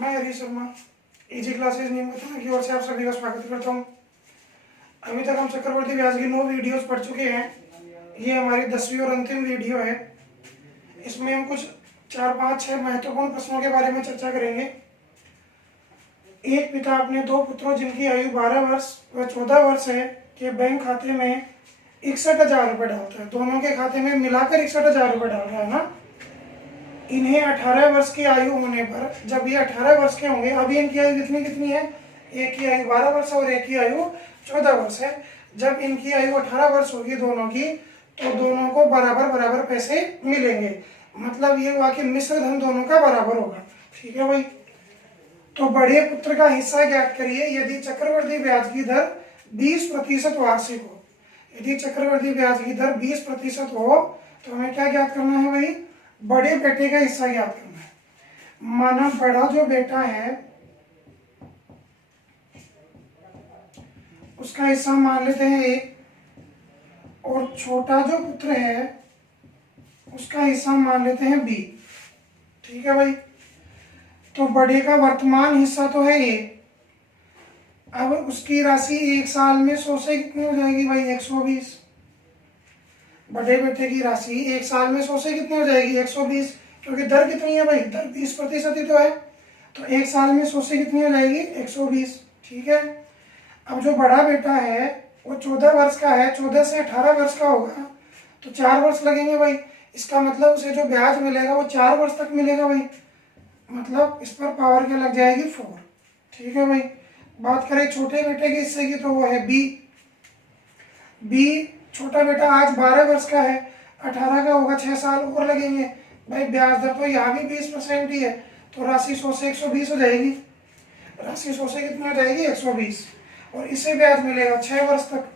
मैं Harish Sharma easy classes नीम की ओर से आप सभी का स्वागत करता हूँ। अभी तक हम चक्रवर्ती व्यास की 9 वीडियोस पढ़ चुके हैं। ये हमारी 10वीं और अंतिम वीडियो है। इसमें हम कुछ 4, 5, 6 महत्वपूर्ण प्रश्नों के बारे में चर्चा करेंगे। एक पिता अपने 2 पुत्रों जिनकी आयु 12 वर्ष व 14 वर्ष है के बैंक खाते में 61,000 रुपये डालता है। दोनों के खाते में मिलाकर 61,000 रुपये डाल रहा है ना। इन्हें 18 वर्ष की आयु होने पर, जब ये 18 वर्ष के होंगे, अभी इनकी आयु कितनी है, एक की आयु 12 वर्ष और एक की आयु 14 वर्ष है। जब इनकी आयु 18 वर्ष होगी दोनों की, तो दोनों को बराबर बराबर पैसे मिलेंगे। मतलब ये हुआ कि मिश्र धन दोनों का बराबर होगा। ठीक है भाई। तो बड़े पुत्र का हिस्सा ज्ञात करिए यदि चक्रवर्ती ब्याज की दर 20% वार्षिक हो। यदि चक्रवर्ती ब्याज की दर 20% हो तो हमें क्या ज्ञात करना है भाई, बड़े बेटे का हिस्सा ज्ञात करना है। माना बड़ा जो बेटा है उसका हिस्सा मान लेते हैं 1 और छोटा जो पुत्र है उसका हिस्सा मान लेते हैं B। ठीक है भाई। तो बड़े का वर्तमान हिस्सा तो है A। अब उसकी राशि 1 साल में 100 से कितनी हो जाएगी भाई, 120। बड़े बेटे की राशि 1 साल में 100 से कितनी हो जाएगी, 120। क्योंकि दर कितनी है भाई, दर 20% ही तो है। तो 1 साल में 100 से कितनी हो जाएगी, 120। ठीक है। अब जो बड़ा बेटा है वो 14 वर्ष का है, 14 से 18 वर्ष का होगा तो 4 वर्ष लगेंगे भाई। इसका मतलब उसे जो ब्याज मिलेगा वो 4 वर्ष तक मिलेगा भाई। मतलब इस पर पावर क्या लग जाएगी, 4। ठीक है भाई। बात करें छोटे बेटे के हिस्से की तो वो है बी। छोटा बेटा आज 12 वर्ष का है, 18 का होगा, 6 साल और लगेंगे भाई। ब्याज दर तो यहाँ भी 20% ही है, तो राशि 100 से 120 हो जाएगी। राशि 100 से कितनी हो जाएगी, 120। और इसे ब्याज मिलेगा 6 वर्ष तक,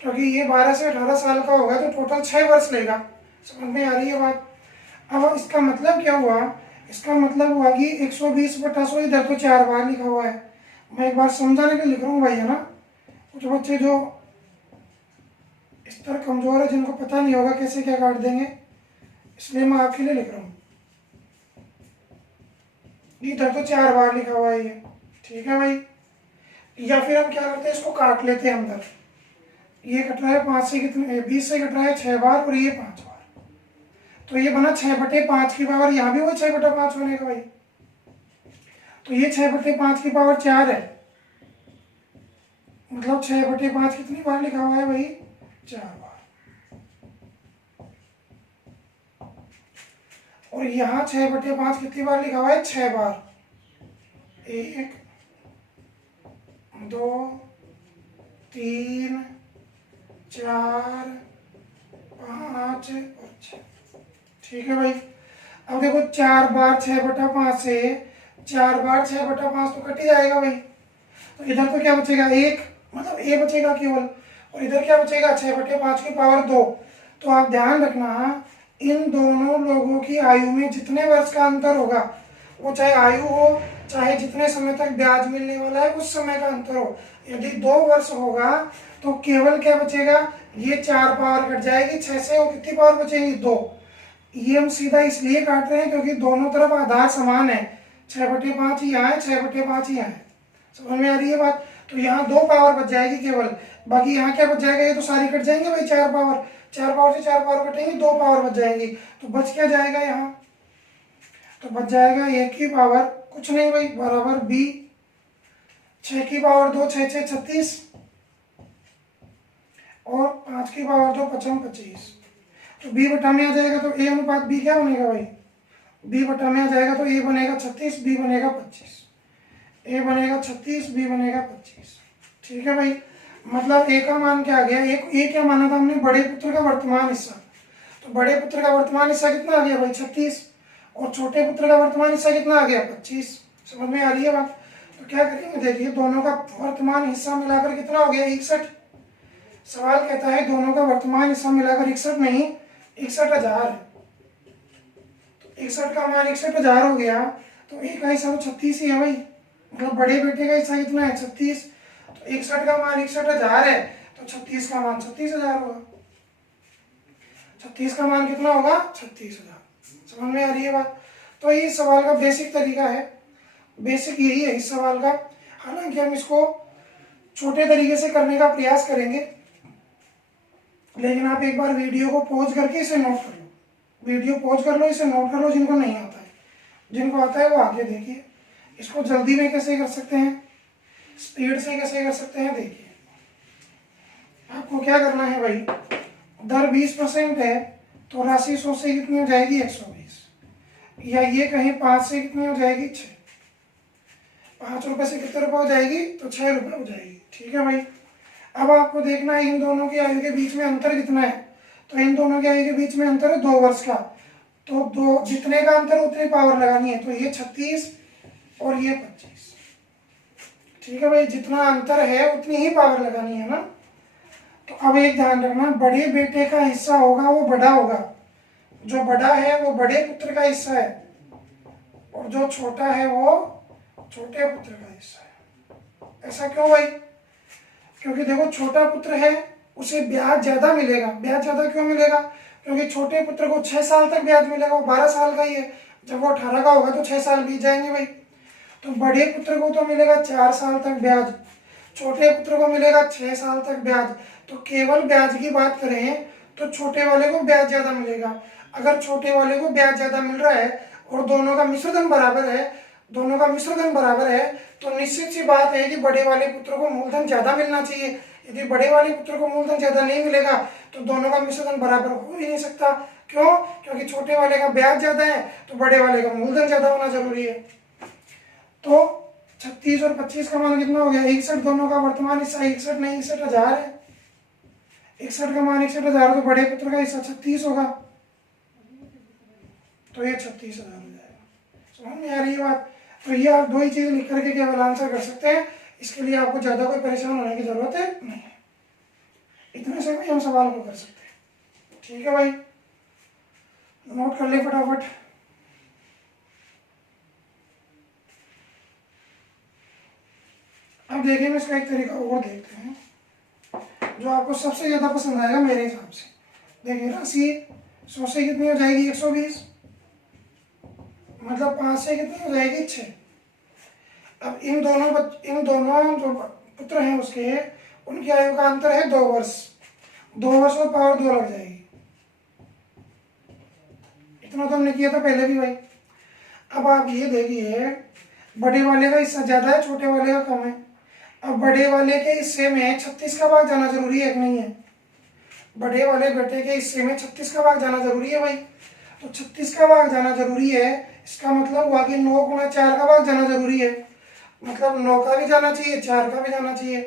क्योंकि ये 12 से 18 साल का होगा तो टोटल 6 वर्ष लेगा। समझ में आ रही है बात। अब इसका मतलब क्या हुआ, इसका मतलब हुआ कि 120/100 इधर तो 4 बार लिखा हुआ है। मैं एक बार समझाने के लिए लिख रहा हूँ भाई, है ना। कुछ बच्चे जो स्तर कमजोर है, जिनको पता नहीं होगा कैसे क्या काट देंगे, इसलिए मैं आपके लिए लिख रहा हूँ। इधर तो 4 बार लिखा हुआ है ये। ठीक है भाई। या फिर हम क्या करते हैं, इसको काट लेते हैं अंदर। ये कट रहा है 5 से कितने, 20 से कट रहा है 6 बार और ये 5 बार, तो ये बना 6/5 की पावर। यहाँ भी वो 6/5 बनेगा भाई। तो ये 6/5 की पावर 4 है। मतलब 6/5 कितनी बार लिखा हुआ है भाई, 4 बार। और यहाँ 6/5 कितनी बार लिखा हुआ है, 6 बार। 1, 2, 3, 4, 5 और 6। ठीक है भाई। अब देखो 4 बार 6/5 से 4 बार 6/5 तो कट ही जाएगा भाई। तो इधर तो क्या बचेगा, 1, मतलब A बचेगा केवल। और इधर क्या बचेगा, 6/5 की पावर 2। तो आप ध्यान रखना, इन दोनों लोगों की आयु में जितने वर्ष का अंतर होगा, वो चाहे आयु हो चाहे जितने समय तक ब्याज मिलने वाला है उस समय का अंतर हो, यदि 2 वर्ष होगा तो केवल क्या बचेगा, ये 4 पावर कट जाएगी 6 से, और कितनी पावर बचेगी, 2। ये हम सीधा इसलिए काट रहे हैं क्योंकि दोनों तरफ आधार समान है। 6/5 ही यहाँ है, 6/5 ही यहाँ है। समझ में आ रही है बात। तो यहाँ 2 पावर बच जाएगी केवल, बाकी यहाँ क्या बच जाएगा, ये तो सारी कट जाएंगे भाई। 4 पावर से 4 पावर कटेंगे, 2 पावर बच जाएंगी। तो बच क्या जाएगा यहाँ, तो बच जाएगा 1 की पावर कुछ नहीं भाई बराबर B। 6 की पावर 2, 6 6 36, और 5 की पावर 2, 5 25। तो B बटा में आ जाएगा तो A अनुपात B क्या बनेगा भाई, B बटा में आ जाएगा तो A बनेगा 36, B बनेगा 25। A बनेगा 36, B बनेगा 25। ठीक है भाई। मतलब A का मान क्या आ गया, A क्या माना था हमने, बड़े पुत्र का वर्तमान हिस्सा। तो बड़े पुत्र का वर्तमान हिस्सा कितना आ गया भाई, 36। और छोटे पुत्र का वर्तमान हिस्सा कितना आ गया, 25। समझ में आ रही है बात। तो क्या करेंगे, देखिए दोनों का वर्तमान हिस्सा मिलाकर कितना हो गया, 61। सवाल कहता है दोनों का वर्तमान हिस्सा मिलाकर 61 नहीं, 61,000 है। तो 61 का मान 61,000 हो गया, तो A का हिस्सा तो 36 ही है भाई। मतलब बड़े बेटे का हिस्सा कितना है, 36। तो 61 का मान 61,000 है, तो 36 का मान 36,000 होगा। 36 का मान कितना होगा, 36,000। समझ में आ रही है बात। तो ये सवाल का बेसिक तरीका है। बेसिक यही है इस सवाल का। हालांकि हम इसको छोटे तरीके से करने का प्रयास करेंगे, लेकिन आप एक बार वीडियो को पॉज करके इसे नोट कर लो। वीडियो पॉज कर लो, इसे नोट कर लो। जिनको नहीं आता है, जिनको आता है वो आगे देखिए। इसको जल्दी में कैसे कर सकते हैं, स्पीड से कैसे कर सकते हैं, देखिए। आपको क्या करना है भाई, दर 20% है तो राशि 100 से कितनी हो जाएगी, 120। या ये कहीं 5 से कितनी हो जाएगी, 6। 5 रुपए से कितने रुपए हो जाएगी, तो 6 रुपए हो जाएगी। ठीक है भाई। अब आपको देखना है इन दोनों की आयु के बीच में अंतर कितना है। तो इन दोनों की आयु के बीच में अंतर है 2 वर्ष का। तो दो जितने का अंतर उतनी पावर लगानी है। तो ये 36 और ये 25। ठीक है भाई, जितना अंतर है उतनी ही पावर लगानी है ना। तो अब एक ध्यान रखना, बड़े बेटे का हिस्सा होगा वो बड़ा होगा। जो बड़ा है वो बड़े पुत्र का हिस्सा है, और जो छोटा है वो छोटे पुत्र का हिस्सा है। ऐसा क्यों भाई? क्योंकि देखो, छोटा पुत्र है उसे ब्याज ज्यादा मिलेगा। ब्याज ज्यादा क्यों मिलेगा? क्योंकि छोटे पुत्र को 6 साल तक ब्याज मिलेगा, वो 12 साल का ही है। जब वो 18 का होगा तो 6 साल बीत जाएंगे भाई। तो बड़े पुत्र को तो मिलेगा 4 साल तक ब्याज, छोटे पुत्र को मिलेगा 6 साल तक ब्याज। तो केवल ब्याज की बात करें तो छोटे वाले को ब्याज ज्यादा मिलेगा। अगर छोटे वाले को ब्याज ज्यादा मिल रहा है और दोनों का मिश्रधन बराबर है, दोनों का मिश्रधन बराबर है, तो निश्चित सी बात है कि बड़े वाले पुत्र को मूलधन ज्यादा मिलना चाहिए। यदि बड़े वाले पुत्र को मूलधन ज्यादा नहीं मिलेगा तो दोनों का मिश्रधन बराबर हो ही नहीं सकता। क्यों? क्योंकि छोटे वाले का ब्याज ज्यादा है तो बड़े वाले का मूलधन ज्यादा होना जरूरी है। तो 36 और 25 का मान कितना हो गया, 61। दोनों का वर्तमान हिस्सा 61 नहीं 61,000 है। 61 का मान 61,000, तो बड़े पुत्र का हिस्सा 36 होगा, तो ये 36,000 हो जाएगा। समझ में आ रही है बात? तो ये आप 2 ही चीज लिख करके केवल आंसर कर सकते हैं। इसके लिए आपको ज्यादा कोई परेशान होने की जरूरत है नहीं है। इतने से भी हम सवाल को कर सकते हैं। ठीक है भाई, नोट कर ले फटाफट। अब देखेंगे इसका एक तरीका और देखते हैं जो आपको सबसे ज्यादा पसंद आएगा मेरे हिसाब से। देखिए, राशि 100 से कितनी हो जाएगी, 120। मतलब 5 से कितनी हो जाएगी, 6। अब इन दोनों जो पुत्र हैं उसके, उनकी आयु का अंतर है 2 वर्ष। 2 वर्ष में पावर 2 लग जाएगी। इतना तो हमने किया था पहले भी भाई। अब आप ये देखिए, बड़े वाले का हिस्सा ज्यादा है, छोटे वाले का कम है। अब बड़े वाले के हिस्से में 36 का भाग जाना जरूरी है कि नहीं है? बड़े वाले बेटे के हिस्से में 36 का भाग जाना जरूरी है भाई। तो 36 का भाग जाना जरूरी है, इसका मतलब हुआ कि 9 गुणा 4 का भाग जाना जरूरी है। मतलब 9 का भी जाना चाहिए, 4 का भी जाना चाहिए।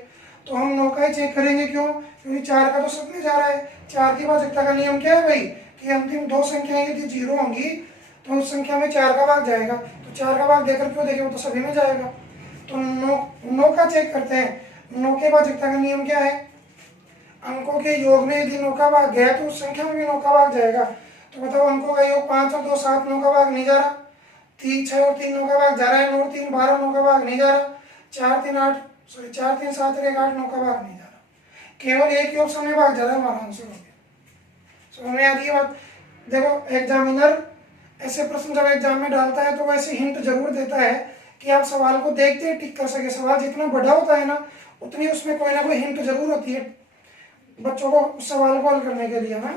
तो हम 9 का ही चेक करेंगे। क्यों? क्योंकि 4 का तो सब में जा रहा है। 4 की भाजकता का नियम क्या है भाई, कि अंतिम 2 संख्याएं यदि 0 होंगी तो उस संख्या में 4 का भाग जाएगा। तो 4 का भाग देकर क्यों देखें, वो तो सभी में जाएगा। तो 9 का चेक करते हैं। 9 के भाजकता का नियम क्या है, अंकों के योग में यदि 9 का भाग गया तो उस संख्या में भी 9 का भाग जाएगा। तो बताओ, अंकों का योग 5 और 2 7, 9 का भाग नहीं जा रहा। 3 6 और 3 9 का भाग जा रहा है, 9 3 12, 9 का भाग नहीं जा रहा। 4 3 7 और 1 8, 9 का भाग नहीं जा रहा। केवल एक ही ऑप्शन में भाग जा रहा है, हमारा आंसर हो गया। समझ में आ रही है बात? देखो, एग्जामिनर ऐसे प्रश्न जब एग्जाम में डालता है तो वैसे हिंट जरूर देता है कि आप सवाल को देखते ही टिक कर सके। सवाल जितना बड़ा होता है ना, उतनी उसमें कोई ना कोई हिंट जरूर होती है बच्चों को उस सवाल को हल करने के लिए ना।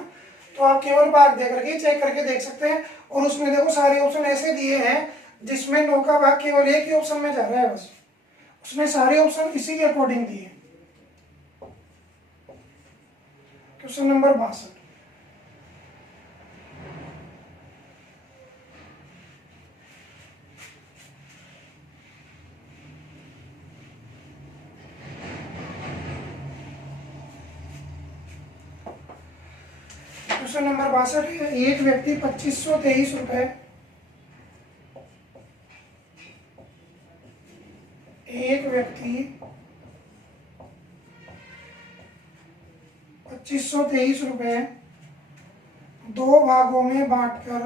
तो आप केवल भाग दे करके चेक करके देख सकते हैं। और उसमें देखो, सारे ऑप्शन ऐसे दिए हैं जिसमें 9 का भाग केवल एक ही ऑप्शन में जा रहा है बस। उसने सारे ऑप्शन इसी के अकॉर्डिंग दिए। Question number 62। क्वेश्चन नंबर 62 है, एक व्यक्ति 2523 रुपए एक व्यक्ति 2523 रुपए 2 भागों में बांटकर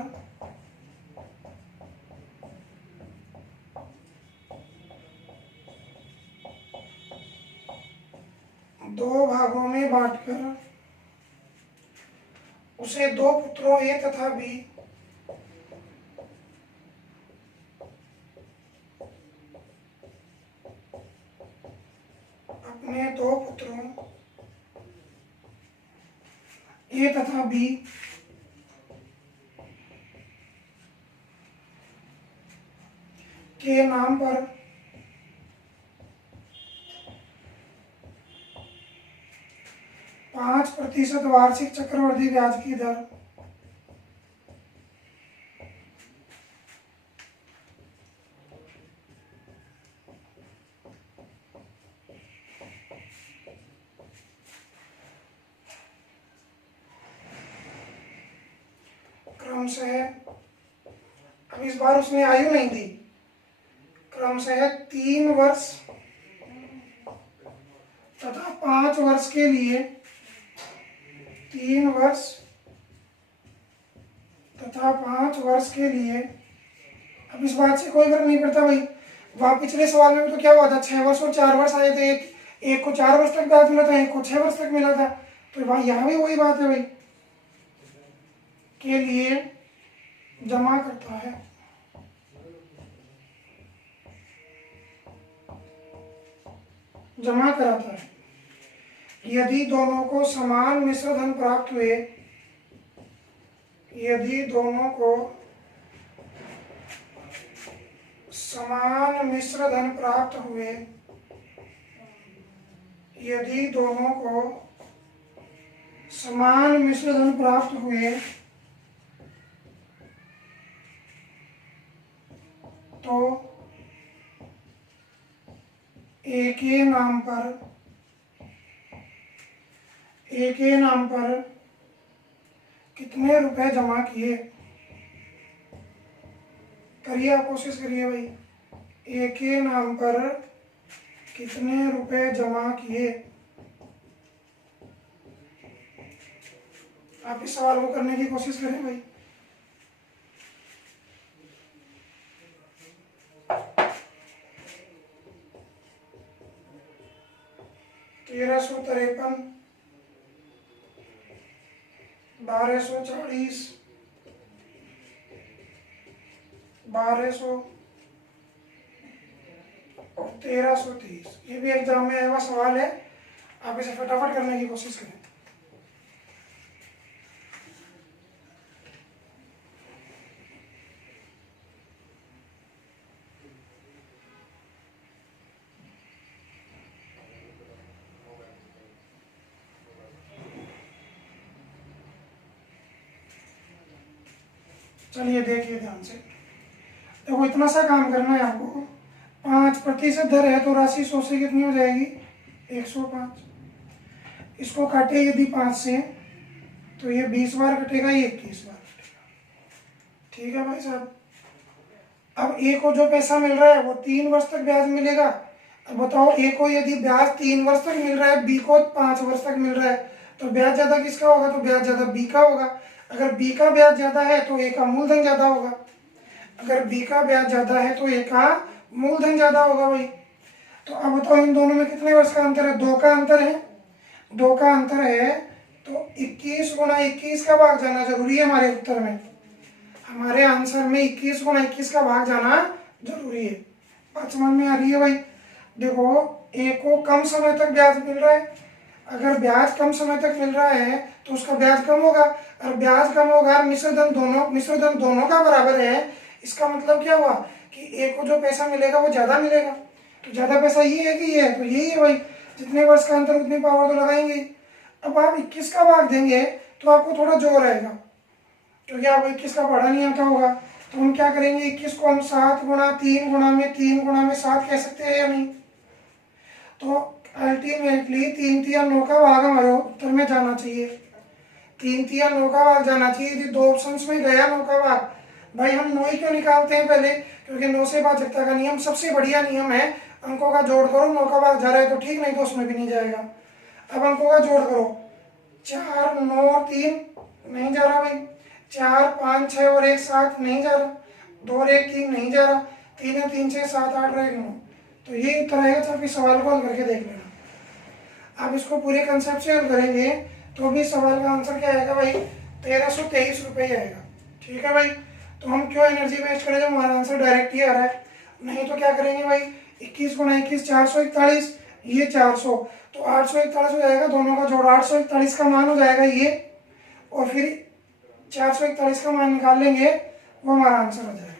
2 भागों में बांटकर उसे 2 पुत्रों ए तथा बी अपने दो पुत्रों ए तथा बी के नाम पर 5% वार्षिक चक्रवृद्धि ब्याज की दर क्रमशः, अब इस बार उसने आयु नहीं दी, क्रमशः 3 वर्ष तथा 5 वर्ष के लिए, 3 वर्ष तथा 5 वर्ष के लिए। अब इस बात से कोई फर्क नहीं पड़ता भाई, वहां पिछले सवाल में भी तो क्या हुआ था, 6 वर्ष और 4 वर्ष आए थे, एक को 4 वर्ष तक ब्याज मिला था, एक को 6 वर्ष तक मिला था, तो वहां यहाँ भी वही बात है भाई, के लिए जमा करता है। जमा कराता है यदि दोनों को समान मिश्र धन प्राप्त हुए, यदि दोनों को समान मिश्र धन प्राप्त हुए, यदि दोनों को समान मिश्र धन प्राप्त हुए तो एक ही नाम पर कितने रुपए जमा किए, करिए आप कोशिश करिए भाई, एक ही नाम पर कितने रुपए जमा किए। आप इस सवाल को करने की कोशिश करें भाई। तेरह 1240, 1200 और 1330, ये भी एग्जाम में आया हुआ सवाल है, आप इसे फटाफट करने की कोशिश करें। चलिए देखिए ध्यान से, देखो इतना सा काम करना है आपको, 5% दर है तो राशि 100 से कितनी हो जाएगी, 105। इसको काटे यदि 5 से तो ये 20 बार कटेगा, ये 21 बार कटेगा। ठीक है भाई साहब। अब ए को जो पैसा मिल रहा है वो 3 वर्ष तक ब्याज मिलेगा। अब बताओ, ए को यदि ब्याज 3 वर्ष तक मिल रहा है, बी को 5 वर्ष तक मिल रहा है, तो ब्याज ज्यादा किसका होगा, तो ब्याज ज्यादा बी का होगा। अगर बी का ब्याज ज्यादा है तो ए का मूलधन ज्यादा होगा, अगर बी का ब्याज ज्यादा है तो ए का मूलधन ज्यादा होगा भाई। तो अब बताओ इन दोनों में कितने वर्ष का अंतर है, 2 का अंतर है, 2 का अंतर है, तो 21 गुणा 21 का भाग जाना जरूरी है हमारे उत्तर में, हमारे आंसर में 21 गुणा 21 का भाग जाना जरूरी है। बात समझ में आ रही है भाई। देखो ए को कम समय तक ब्याज मिल रहा है, अगर ब्याज कम समय तक मिल रहा है तो उसका ब्याज कम होगा, और ब्याज कम होगा और मिश्र धन दोनों का बराबर है, इसका मतलब क्या हुआ कि ए को जो पैसा मिलेगा वो ज्यादा मिलेगा। तो ज्यादा पैसा ये है कि ये है, तो यही है भाई, जितने वर्ष का अंतर उतनी पावर तो लगाएंगे। अब आप 21 का भाग देंगे तो आपको थोड़ा जोर आएगा, क्योंकि आप 21 का पढ़ा नहीं आता होगा। तो हम क्या करेंगे, 21 को हम 7 गुणा 3 गुणा में 3 गुणा में 7 कह सकते हैं या नहीं। तो अल्टीमेटली 3 तिया 9 का भाग हमारे उत्तर में जाना चाहिए, 3 तिया 9 का भाग जाना चाहिए। यदि 2 ऑप्शंस में गया 9 का भाग, भाई हम 9 ही क्यों निकालते हैं पहले, क्योंकि 9 से भाजकता का नियम सबसे बढ़िया नियम है, अंकों का जोड़ करो, 9 का भाग जा रहा है तो ठीक, नहीं तो उसमें भी नहीं जाएगा। अब अंकों का जोड़ करो, 4 9 3 नहीं जा रहा भाई, 4 5 6 और 1 7 नहीं जा रहा, 2 और 1 3 नहीं जा रहा, 3 और 3 6 7 8 रहेगा 9। तो ये उत्तर आएगा। तो आप इस सवाल को हल करके देख लेना, आप इसको पूरे कंसेप्ट से हल करेंगे तो भी सवाल का आंसर क्या आएगा भाई, 1323 रुपये ही आएगा। ठीक है भाई। तो हम क्यों एनर्जी वेस्ट करें जब हमारा आंसर डायरेक्ट ही आ रहा है। नहीं तो क्या करेंगे भाई, 21 गुणा 21 441, ये 400, तो 841 हो जाएगा, दोनों का जोड़ 841 का मान हो जाएगा ये, और फिर 441 का मान निकाल लेंगे, वो हमारा आंसर हो जाएगा।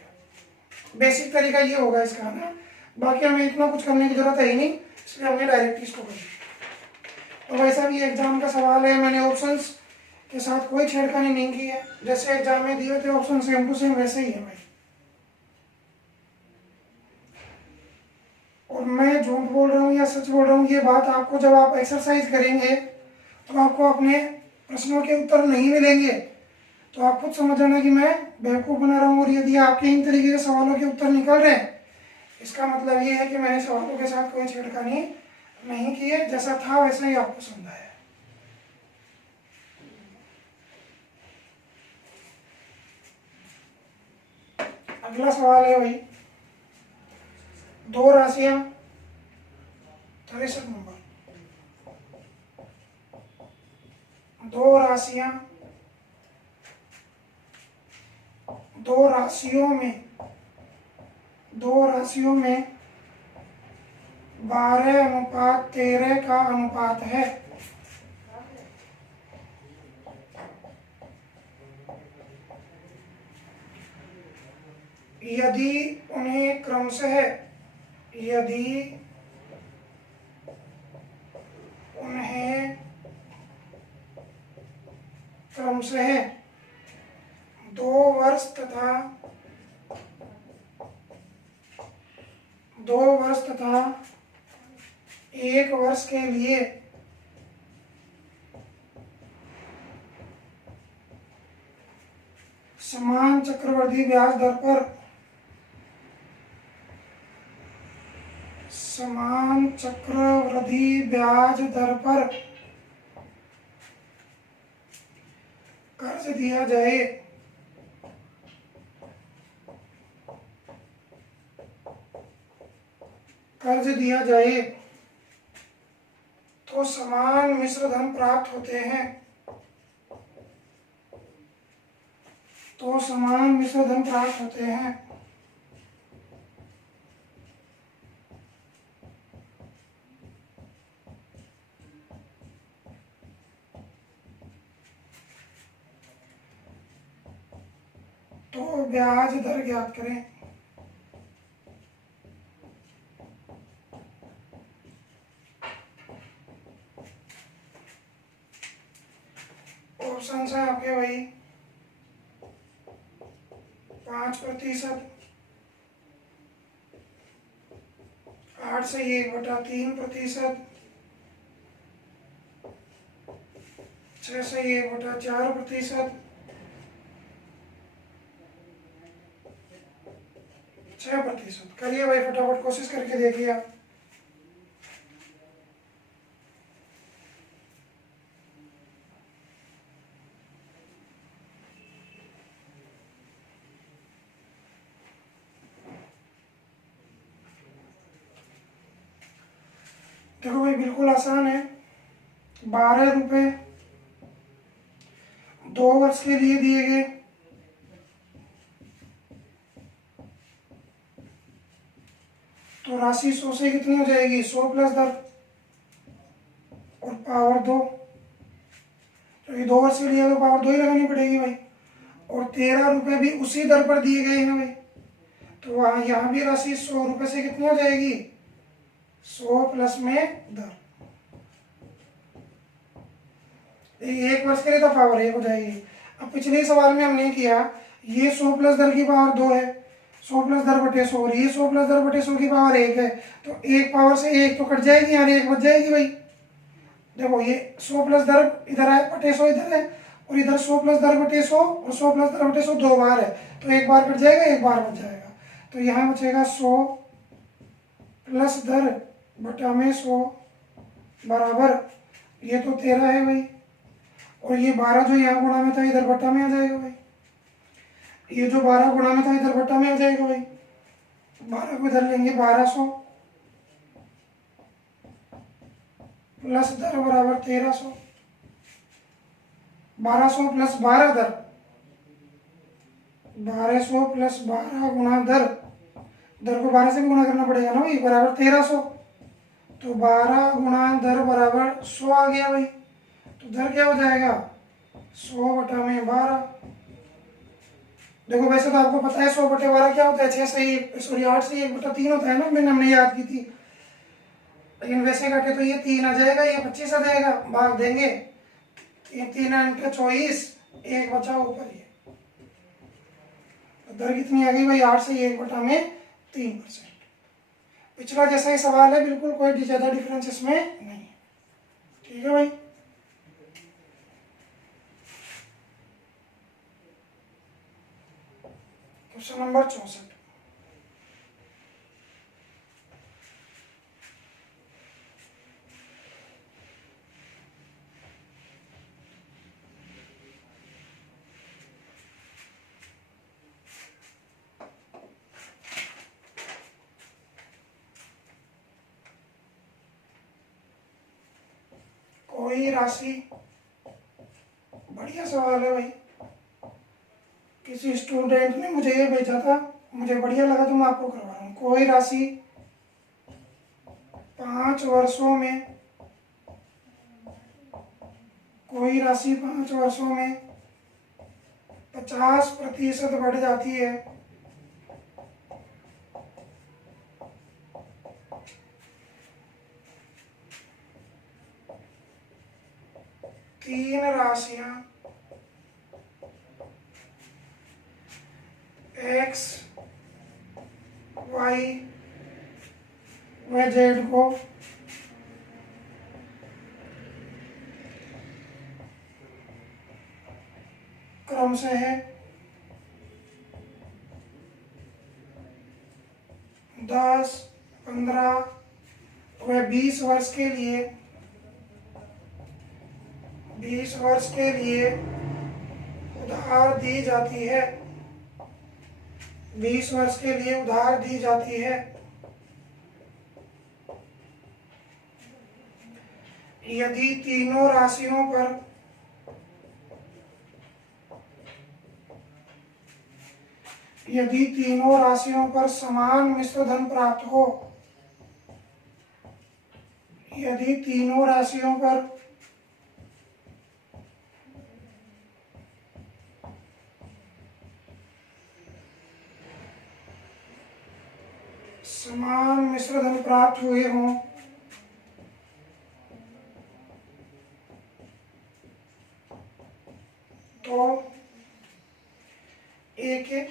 बेसिक तरीका ये होगा इसका ना, बाकी हमें इतना कुछ करने की जरूरत है ही नहीं, इसलिए हमने डायरेक्ट इसको कर दिया। तो वैसा भी एग्जाम का सवाल है, मैंने ऑप्शंस के साथ कोई छेड़खानी नहीं की है, जैसे एग्जाम में दिए थे ऑप्शन सेम टू सेम वैसे ही है भाई। और मैं झूठ बोल रहा हूँ या सच बोल रहा हूँ, ये बात आपको जब आप एक्सरसाइज करेंगे तो आपको अपने प्रश्नों के उत्तर नहीं मिलेंगे, तो आप खुद समझ जाना कि मैं बेवकूफ़ बना रहा हूँ। और यदि आपके इन तरीके के सवालों के उत्तर निकल रहे हैं, इसका मतलब ये है कि मैंने सवालों के साथ कोई छेड़खानी नहीं की है, जैसा था वैसा ही आपको समझाया है। अगला सवाल है भाई, दो राशियां 63 नंबर, दो राशियों में 12:13 का अनुपात है। यदि उन्हें क्रमशः 2 वर्ष तथा 1 वर्ष के लिए समान चक्रवृद्धि ब्याज दर पर कर्ज दिया जाए तो समान मिश्र धन प्राप्त होते हैं। तो ब्याज दर ज्ञात करें। ऑप्शन है आपके भाई 5%, 8 से 1/3%, 6 से 1/4%, 6%। करिए भाई फटाफट, कोशिश करके देखिए आप। देखो भाई बिल्कुल आसान है, 12 रुपये 2 वर्ष के लिए दिए गए, तो राशि 100 से कितनी हो जाएगी, 100 प्लस दर और पावर 2, तो ये 2 वर्ष के लिए तो पावर 2 ही लगानी पड़ेगी भाई। और 13 रुपये भी उसी दर पर दिए गए हैं भाई, तो वहाँ यहाँ भी राशि 100 रुपये से कितनी हो जाएगी, 100 प्लस में दर। 1 वर्ष के लिए तो पावर 1 हो जाएगी। अब पिछले सवाल में हमने किया, ये 100 प्लस दर की पावर 2 है, 100 प्लस दर बटे 100, और ये 100 प्लस दर बटे 100 की पावर 1 है, तो 1 पावर से 1 तो कट जाएगी, यानी 1 बच जाएगी भाई। देखो ये 100 प्लस दर इधर है, बटे 100 इधर है, और इधर 100 प्लस दर बटे 100 और 100 प्लस दर बटे 100 2 बार है, तो 1 बार कट जाएगा, 1 बार बच जाएगा। तो यहाँ बचेगा 100 प्लस दर बटा में 100 बराबर, ये तो 13 है भाई, और ये 12 जो यहाँ गुणा में था इधर बट्टा में आ जाएगा भाई, ये जो 12 गुणा में था इधर बट्टा में आ जाएगा भाई, 12 को इधर लेंगे, 1200 प्लस दर बराबर 1300, 1200 प्लस 12 दर, 1200 प्लस 12 गुणा दर को 12 से भी गुणा करना पड़ेगा ना भाई, बराबर 1300। तो 12 गुणा दर बराबर 100 आ गया भाई। तो दर क्या हो जाएगा 100 बटा में 12। देखो वैसे तो आपको पता है 100 बटे 12 क्या होता है, 6 से 8 से 1/3 होता है ना, हमने याद की थी। लेकिन वैसे करके तो ये 3 आ जाएगा, ये 25 आ जाएगा, भाग देंगे 3 अंक 24, 1 बचा ऊपर। ये तो दर कितनी आ गई भाई 8 से 1/3%। पिछला जैसा ही सवाल है, बिल्कुल कोई ज्यादा डिफरेंस इसमें नहीं है। ठीक है भाई। Question number 64। कोई राशि, बढ़िया सवाल है भाई, किसी स्टूडेंट ने मुझे ये भेजा था, मुझे बढ़िया लगा तो मैं आपको करवा रहा हूँ। कोई राशि 5 वर्षों में, कोई राशि 5 वर्षों में 50% बढ़ जाती है, तीन राशियां x, y व z को क्रमशः 10, 15 व 20 वर्ष के लिए, 20 वर्ष के लिए उधार दी जाती है, 20 वर्ष के लिए उधार दी जाती है। यदि तीनों राशियों पर समान मिश्र धन प्राप्त हो, यदि तीनों राशियों पर समान मिश्र धन प्राप्त हुए हों, तो एक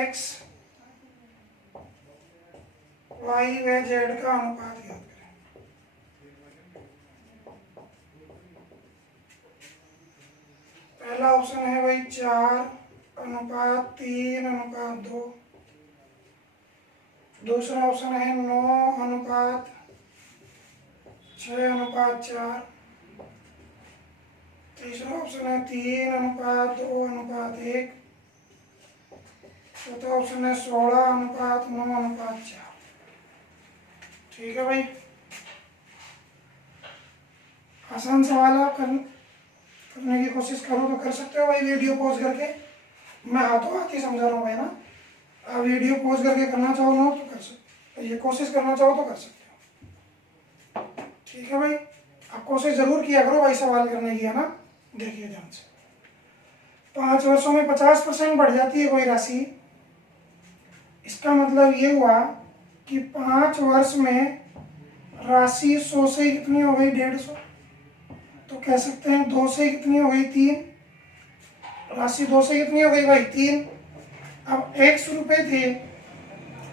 x, y व z का अनुपात ज्ञात करें। पहला ऑप्शन है भाई 4:3:2, दूसरा ऑप्शन है 9:6:4, तीसरा ऑप्शन है 3:2:1, चौथा ऑप्शन है 16:9:4। ठीक है भाई, आसान सवाल आप करने की कोशिश करो तो कर सकते हो भाई, वीडियो पॉज करके। मैं हाथों हाथ ही समझा रहा हूँ भाई ना, आप वीडियो पॉज करके करना चाहो ना तो कर सकते हो, ये कोशिश करना चाहो तो कर सकते हो। ठीक है भाई, आप कोशिश जरूर किया करो भाई सवाल करने की, है ना। देखिए ध्यान से, 5 वर्षों में 50% बढ़ जाती है कोई राशि, इसका मतलब ये हुआ कि 5 वर्ष में राशि 100 से कितनी हो गई 150, तो कह सकते हैं 2 से कितनी हो गई 3, राशि 2 से कितनी हो गई भाई 3। अब 100 रुपये थे,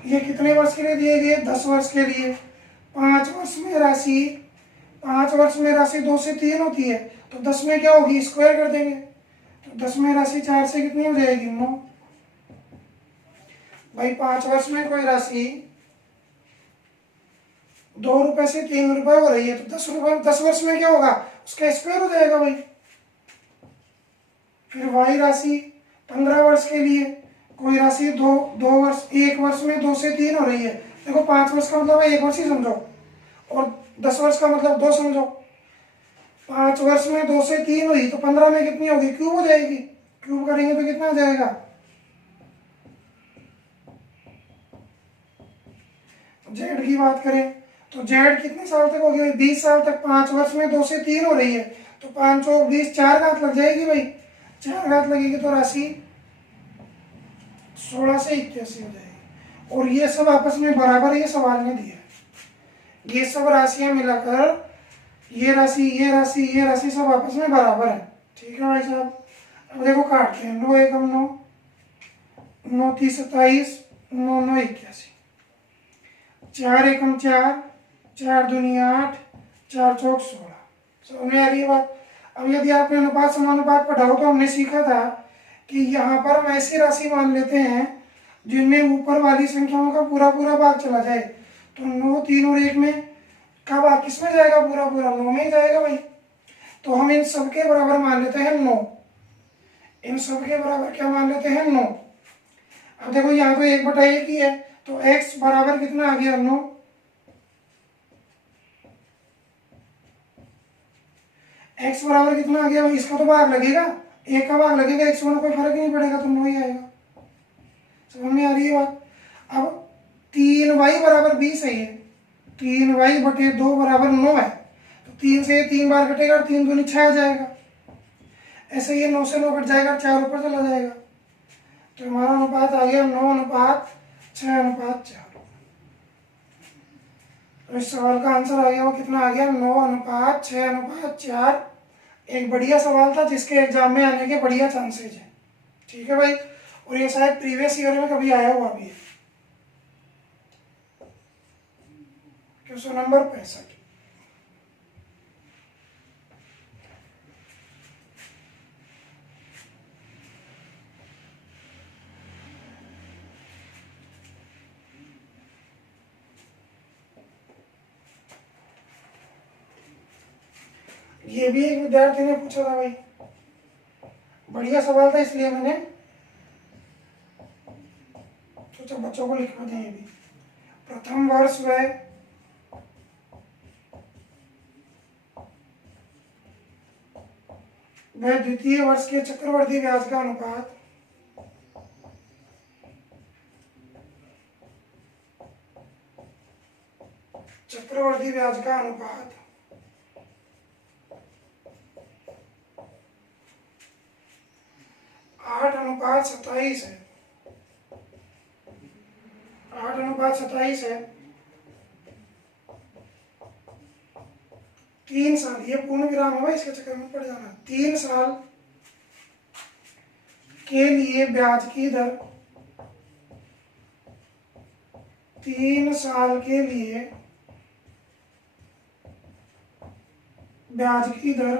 ये कितने वर्ष के लिए दिए गए 10 वर्ष के लिए। 5 वर्ष में राशि 2 से 3 होती है, तो 10 में क्या होगी स्क्वायर कर देंगे, तो 10 में राशि 4 से कितनी हो जाएगी 9। भाई 5 वर्ष में कोई राशि 2 रुपए से 3 रुपए हो रही है, तो 10 रुपए 10 वर्ष में क्या होगा उसका स्क्वायर हो जाएगा भाई। फिर वही राशि 15 वर्ष के लिए, कोई राशि 2 वर्ष, 1 वर्ष में 2 से 3 हो रही है। देखो 5 वर्ष का मतलब 1 वर्ष ही समझो, और 10 वर्ष का मतलब 2 समझो। 5 वर्ष में 2 से 3 हुई तो 15 में कितनी होगी, क्यूब हो जाएगी। क्यूब करेंगे तो कितना हो जाएगा, जेड की बात करें तो जेड कितने साल तक होगी, 20 साल तक। 5 वर्ष में 2 से 3 हो रही है तो 5 और 20, 4 घात लग जाएगी भाई। 4 घात लगेगी तो राशि 16 से 81 हो जाएगी। और ये सब आपस में बराबर ये सवाल ने दिया है। ये सब राशियां मिलाकर ये राशि ये राशि ये राशि सब आपस में बराबर है। ठीक है भाई साहब। अब देखो काटते हैं, 9 एकम 9, 9 तीस 27, 9 9 81, 4 एकम 4, 4 दूनी 8, 4 चौक 16। समझ में आ रही है बात। अब यदि आपने अनुपात समानुपात पढ़ा हो तो हमने सीखा था कि यहाँ पर हम ऐसी राशि मान लेते हैं जिनमें ऊपर वाली संख्याओं का पूरा पूरा भाग चला जाए। तो 9 3 और 1 में का भाग किस में जाएगा, पूरा पूरा 9 में ही जाएगा भाई। तो हम इन सबके बराबर मान लेते हैं 9, इन सबके बराबर क्या मान लेते हैं 9। अब देखो यहाँ तो 1/1 ही है तो x बराबर कितना आ गया 9। x बराबर कितना आ गया भाई, इसका तो भाग लगेगा, 1 का भाग लगेगा, x में कोई फर्क नहीं पड़ेगा तो 9 ही आएगा। समझ में आ रही है बात। अब 3y बराबर 20 है, ये 3y/2 बराबर 9 है तो 3 से 3 बार कटेगा, 3 दूनी 6 आ जाएगा। ऐसे ये 9 से 9 कट जाएगा, 4 ऊपर चला जाएगा तो हमारा अनुपात आ गया 9:6:4। तो इस सवाल का आंसर आ गया, वो कितना आ गया 9:6:4। एक बढ़िया सवाल था जिसके एग्जाम में आने के बढ़िया चांसेज है। ठीक है भाई। और ये शायद प्रीवियस ईयर में कभी आया हुआ भी है। Question number 65। ये भी एक विद्यार्थी ने पूछा था भाई, बढ़िया सवाल था इसलिए मैंने सोचा बच्चों को लिखवा दें। ये भी प्रथम वर्ष वह द्वितीय वर्ष के चक्रवर्ती ब्याज का अनुपात चक्रवर्ती ब्याज का अनुपात 8:27 है। 8:27 है। 3 साल, ये पूर्ण विराम है भाई, इसके चक्कर में पड़ जाना। 3 साल के लिए ब्याज की दर, 3 साल के लिए ब्याज की दर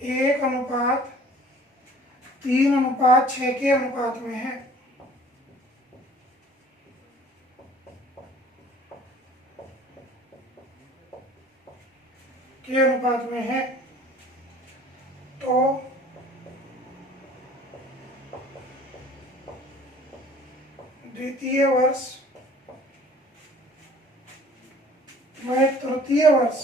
1:3:6 के अनुपात में है। के अनुपात में है तो द्वितीय वर्ष व तृतीय वर्ष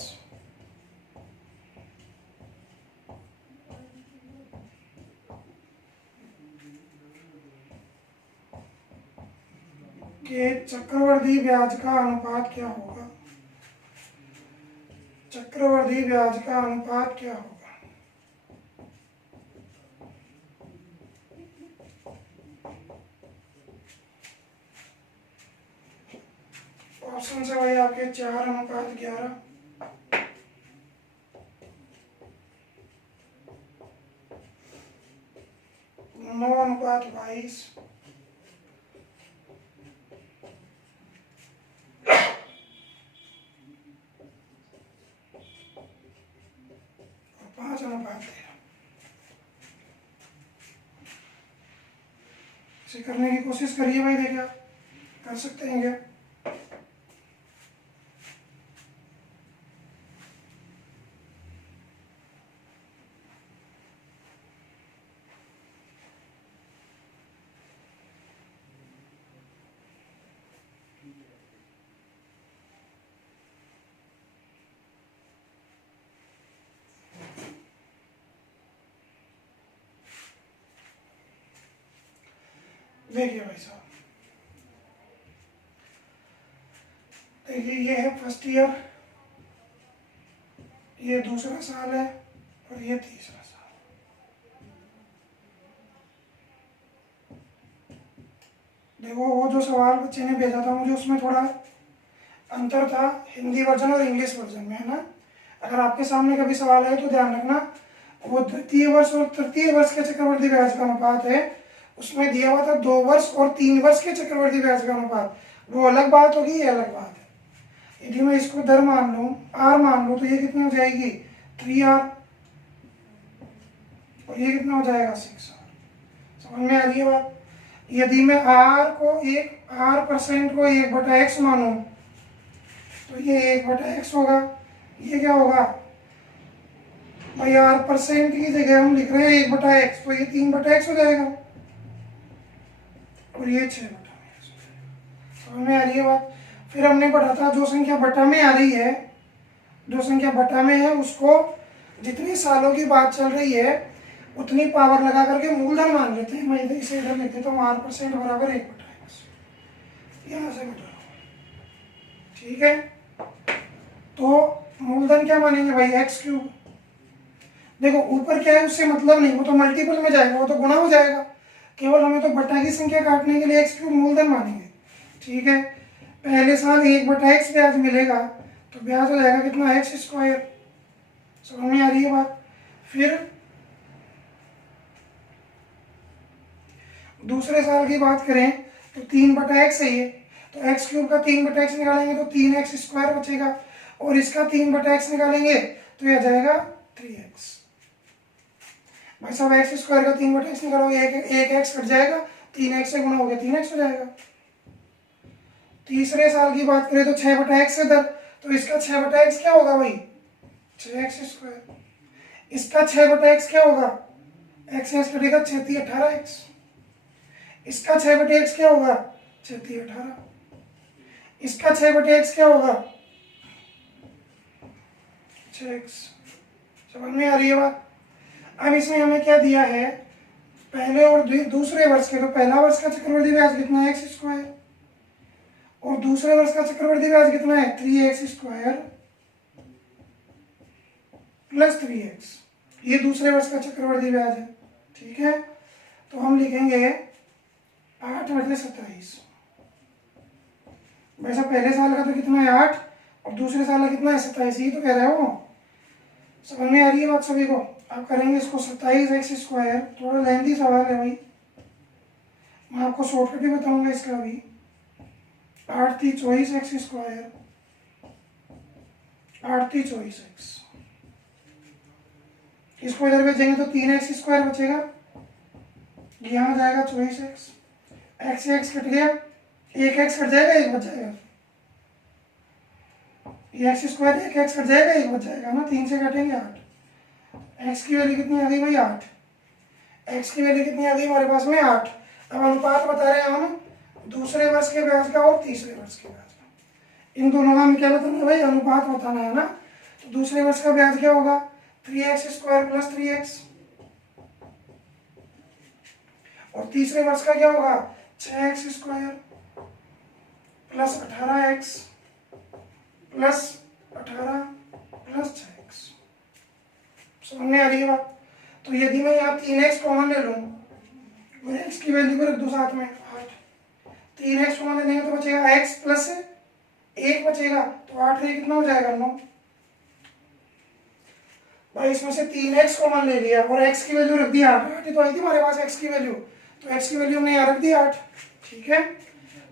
के चक्रवर्ती ब्याज का अनुपात क्या होगा, चक्रवर्ती ब्याज का अनुपात क्या होगा। ऑप्शन से भाई आपके 4:11, 9:22, 5:13। इसे करने की कोशिश करिए भाई, देखिए आप कर सकते हैं क्या। देखिए भाई साहब, देखिए ये है फर्स्ट ईयर, ये दूसरा साल है और ये तीसरा साल। देखो वो जो सवाल बच्चे ने भेजा था मुझे, उसमें थोड़ा अंतर था हिंदी वर्जन और इंग्लिश वर्जन में, है ना। अगर आपके सामने कभी सवाल है तो ध्यान रखना, वो द्वितीय वर्ष और तृतीय वर्ष के चक्रवर्ती ब्याज का अनुपात है, उसमें दिया हुआ था 2 वर्ष और 3 वर्ष के चक्रवर्ती ब्याज का अनुपात, वो अलग बात होगी, ये अलग बात है। यदि मैं इसको दर मान लूँ, आर मान लूँ, तो ये कितनी हो जाएगी 3R, और ये कितना हो जाएगा 6R। समझ में आ रही है बात। यदि मैं R को R% को 1/x मानूं तो ये 1/x होगा, ये क्या होगा भाई, R% की जगह हम लिख रहे हैं 1/x, तो ये 3/x हो जाएगा और ये 6/x। समझ में आ रही है बात। फिर हमने पढ़ा था जो संख्या बटा में आ रही है, जो संख्या बटा में है उसको जितनी सालों की बात चल रही है उतनी पावर लगा करके मूलधन मान लेते हैं। मैं इसे इधर लिख देता हूँ, R% बराबर 1/x, यहाँ से बता, ठीक है। तो मूलधन क्या मानेंगे भाई, x3। देखो ऊपर क्या है उससे मतलब नहीं, वो तो मल्टीपल में जाएगा, वो तो गुणा हो जाएगा, केवल हमें तो बटा की संख्या काटने के लिए x3 मूलधन मानेंगे, ठीक है। पहले साल 1/x ब्याज मिलेगा, तो ब्याज हो जाएगा कितना, x²। समझ में आ रही है बात। फिर दूसरे साल की बात करें तो 3/x है ये, तो x³ का 3/x निकालेंगे तो 3x² बचेगा, और इसका 3/x निकालेंगे तो यह जाएगा 3x। भाई साहब x² का 3/x निकालोगे, एक x कट जाएगा, 3x से गुणा हो गया 3x हो जाएगा। तीसरे साल की बात करें तो 6/x है दर, तो इसका 6/x क्या होगा भाई, 6x²। इसका 6/x क्या होगा, x कटेगा 6 18x। इसका 6/x क्या होगा, 6 18। इसका 6/x क्या होगा, 6x। समझ में आ रही है बात। अब इसमें हमें क्या दिया है, पहले और दूसरे वर्ष के, तो पहला वर्ष का चक्रवर्ती ब्याज कितना है, x², और दूसरे वर्ष का चक्रवर्ती ब्याज कितना है, 3x² + 3x। ये दूसरे वर्ष का चक्रवर्ती ब्याज है, ठीक है। तो हम लिखेंगे 8/27। वैसा पहले साल का तो कितना है 8, और दूसरे साल का कितना है 27, ही तो कह रहे हो। समझ में आ रही है बात सभी को। आप करेंगे इसको 27x², थोड़ा लेंथी सवाल है भाई, मैं आपको शॉर्टकट ही बताऊंगा इसका भी। 8 × 24x², 8 × 24x, इसको इधर भेजेंगे तो 3x² बचेगा, यहाँ जाएगा 24x, x कट गया, एक x कट जाएगा, एक बच जाएगा, ये x², एक x कट जाएगा, एक बच जाएगा ना, 3 से काटेंगे 8। x की वैल्यू कितनी आ गई भाई 8, x की वैल्यू कितनी आ गई हमारे पास में 8। अब अनुपात बता रहे हैं हम दूसरे वर्ष के ब्याज का और तीसरे वर्ष के ब्याज का, इन दोनों का हम क्या बताना है भाई, अनुपात बताना है ना। तो दूसरे वर्ष का ब्याज क्या होगा, 3x² + 3x, और तीसरे वर्ष का क्या होगा, 6x² + 18x + 18 + 6x। समझ में आ रही है बात। तो यदि मैं यहाँ 3x कॉमन ले लूँ और x की वैल्यू को रख दूँ साथ में 8, 3x कॉमन लेंगे तो बचेगा x + 1 बचेगा, तो 8 से कितना हो जाएगा 9। भाई इसमें से 3x कॉमन ले लिया और x की वैल्यू रख दी 8, 8 ही तो आई थी हमारे पास x की वैल्यू, तो x की वैल्यू हमने यहाँ रख दी 8, ठीक है।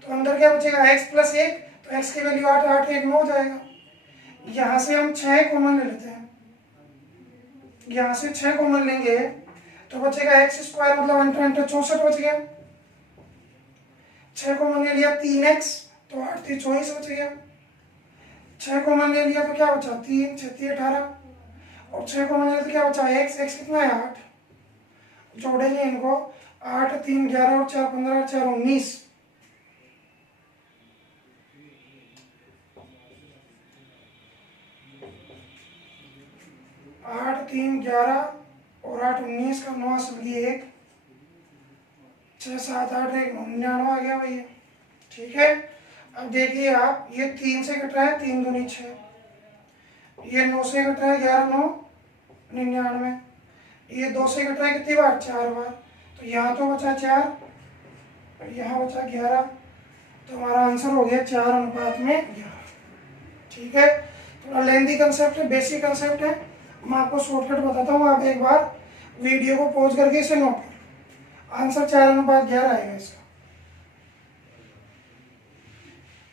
तो अंदर क्या बचेगा x + 1, तो x की वैल्यू 8, 8 1 9 हो जाएगा। यहाँ से हम 6 कॉमन ले लेते हैं, यहाँ से 6 कॉमन लेंगे तो बचेगा x² मतलब 8 64 बच गया। 6 कॉमन ले लिया 3x, तो 8 × 3 = 24 बच गया। 6 कॉमन ले लिया तो क्या बचा 3 × 6 = 18, और 6 कॉमन ले लिया तो क्या बचा x कितना है 8, जोड़ेंगे इनको, 8 × 3 = 11 और 4 × 15 और 4 × 19। 8 × 3 = 11 और 8 × 19 का 9 1, 6 7 8 1 9 99 आ गया भैया। ठीक है, अब देखिए आप, ये 3 से कट रहा है, 3 दूनी 6, ये 9 से कट रहा है, 11 9 99, ये 2 से कट रहा है कितनी बार, 4 बार, तो यहाँ तो बचा 4 और यहाँ बचा 11, तो हमारा आंसर हो गया 4:11। ठीक है, थोड़ा लेंथी कंसेप्ट है, बेसिक कंसेप्ट है, मैं आपको शॉर्टकट बताता हूँ, आप एक बार वीडियो को पॉज करके इसे नोट करो। आंसर 4:11 आएगा इसका।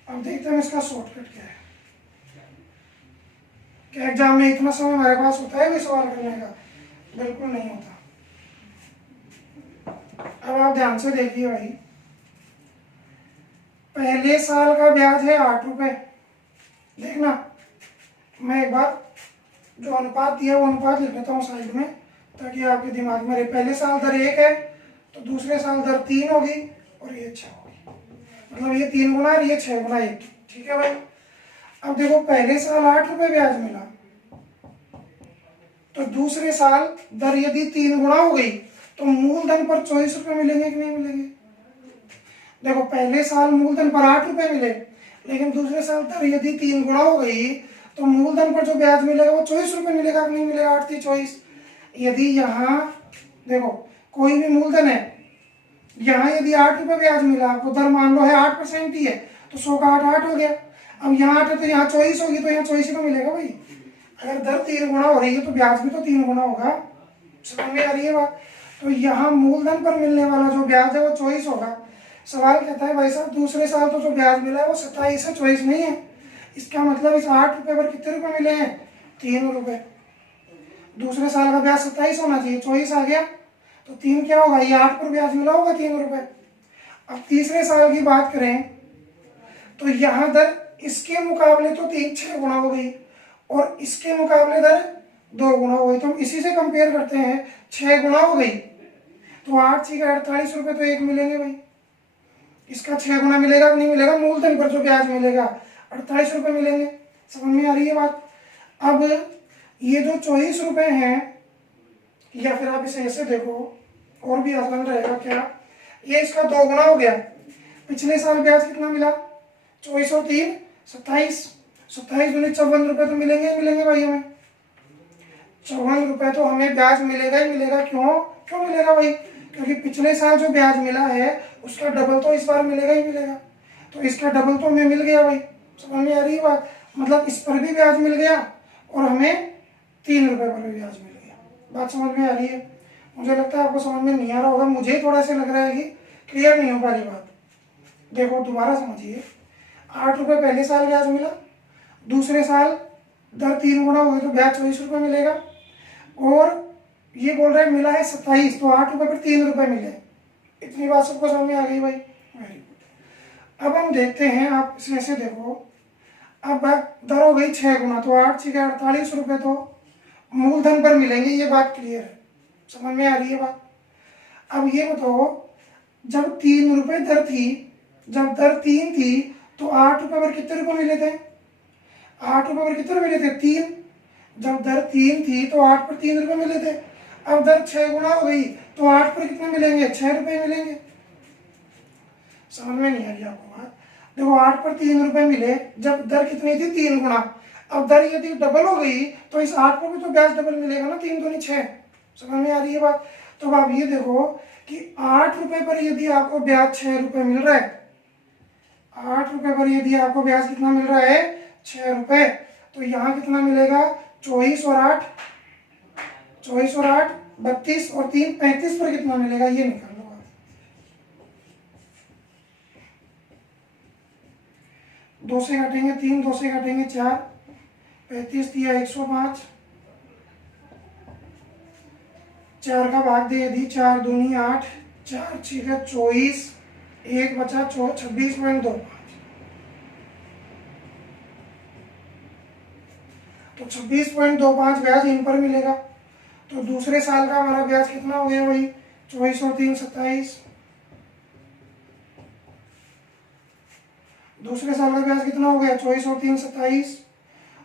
अब देखते हैं इसका शॉर्टकट क्या है। क्या एग्जाम में इतना समय हमारे पास होता है भी सवाल करने का? बिल्कुल नहीं होता। अब आप ध्यान से देखिए भाई, पहले साल का ब्याज है 8 रुपए। देखना, मैं एक बार जो अनुपात दिया वो अनुपात लिख लेता हूँ साइड में, ताकि आपके दिमाग में रहे। पहले साल दर 1 है, तो दूसरे साल दर 3 होगी और ये 6 होगी, मतलब ये 3 गुना और ये 6 गुना 1। ठीक है भाई, अब देखो पहले साल 8 रुपए ब्याज मिला, तो दूसरे साल दर यदि 3 गुना हो गई तो मूलधन पर 24 रुपए मिलेंगे कि नहीं मिलेंगे? देखो पहले साल मूलधन पर 8 रुपए मिले, लेकिन दूसरे साल दर यदि 3 गुना हो गई तो मूलधन पर जो ब्याज मिलेगा वो 24 रुपए मिलेगा कि नहीं मिलेगा? 8 3 24। यदि यहाँ देखो कोई भी मूलधन है, यहाँ यदि 8 रुपए ब्याज मिला आपको, दर मान लो है 8% ही है, तो 100 का 8 8 हो गया। अब यहाँ 8 है तो यहाँ 24 होगी, तो यहाँ 24 ही तो मिलेगा भाई। अगर दर 3 गुना हो रही है तो ब्याज भी तो 3 गुना होगा। समझ में आ रही है बात? तो यहाँ मूलधन पर मिलने वाला जो ब्याज है वो 24 होगा। सवाल कहता है भाई साहब दूसरे साल तो जो ब्याज मिला है वो 27 है, 24 नहीं है। इसका मतलब इस 8 रुपए पर कितने रुपए मिले हैं? 3 रुपए। दूसरे साल का ब्याज 27 होना चाहिए, 24 आ गया, तो 3 क्या होगा? ये 8 पर ब्याज मिला होगा 3 रुपए। अब तीसरे साल की बात करें तो यहाँ दर इसके मुकाबले तो 6 गुना हो गई और इसके मुकाबले दर 2 गुना हो गई, तो हम इसी से कंपेयर करते हैं। 6 गुना हो गई तो 8 6 48 रुपए तो एक मिलेंगे भाई। इसका 6 गुना मिलेगा कि नहीं मिलेगा? मूलधन पर जो ब्याज मिलेगा 48 रुपए मिलेंगे। समझ में आ रही है बात? अब ये जो 24 रुपए हैं, या फिर आप इसे ऐसे देखो और भी आसान रहेगा क्या, ये इसका 2 गुना हो गया। पिछले साल ब्याज कितना मिला? 24 और 3 27, 27 दूनी 54 रुपए तो मिलेंगे ही मिलेंगे भाई हमें। 54 रुपए तो हमें ब्याज मिलेगा ही मिलेगा। क्यों मिलेगा भाई? क्योंकि पिछले साल जो ब्याज मिला है उसका डबल तो इस बार मिलेगा ही मिलेगा, तो इसका डबल तो हमें मिल गया भाई। समझ में आ रही है बात? मतलब इस पर भी ब्याज मिल गया और हमें 3 रुपए पर भी ब्याज मिल गया। बात समझ में आ रही है? मुझे लगता है आपको समझ में नहीं आ रहा होगा, मुझे थोड़ा सा लग रहा है कि क्लियर नहीं हो पा रही बात। देखो दोबारा समझिए, 8 रुपए पहले साल ब्याज मिला, दूसरे साल दर 3 गुना हो गई तो ब्याज 24 रुपए मिलेगा, और ये बोल रहे हैं मिला है 27, तो 8 रुपए पर 3 रुपए मिले। इतनी बात सबको समझ में आ गई भाई? Very good. अब हम देखते हैं, आप इसमें से देखो, अब दर हो गई 6 गुना, तो 8 6 48 रुपए तो मूलधन पर मिलेंगे, ये बात क्लियर है। समझ में आ रही है बात? अब ये बताओ, जब 3 रुपए दर थी, जब दर 3 थी तो 8 रुपए पर कितने रुपए मिले थे? 8 रुपए पर कितने रुपए मिले थे? 3। जब दर 3 थी तो 8 पर 3 रुपए मिले थे। अब दर 6 गुना हो गई तो 8 पर कितने मिलेंगे? 6 रुपए मिलेंगे। समझ में नहीं आ रही आपको बात? देखो 8 पर 3 रुपए मिले, जब दर कितनी थी? 3 गुना। अब दर यदि डबल हो गई तो इस 8 पर भी तो ब्याज डबल मिलेगा ना, 3 दूनी 6। समझ में आ रही है बात? तो आप ये देखो कि 8 रुपए पर यदि आपको ब्याज 6 रुपए मिल रहा है, 8 रुपए पर यदि आपको ब्याज कितना मिल रहा है? 6 रुपए, तो यहाँ कितना मिलेगा? 24 और 8 32 और 3 35 पर कितना मिलेगा? ये निकाल लो आप। 2 से काटेंगे 3, 2 से काटेंगे 4, 35 दिया 105, 4 का भाग दे यदि 4 दूनी 8, 4 6 24, 1 बचा 26.25, तो 26.25 ब्याज इन पर मिलेगा। तो दूसरे साल का हमारा ब्याज कितना हो गया भाई? 24 और 3 27। दूसरे साल का ब्याज कितना हो गया? 24 और 3 27।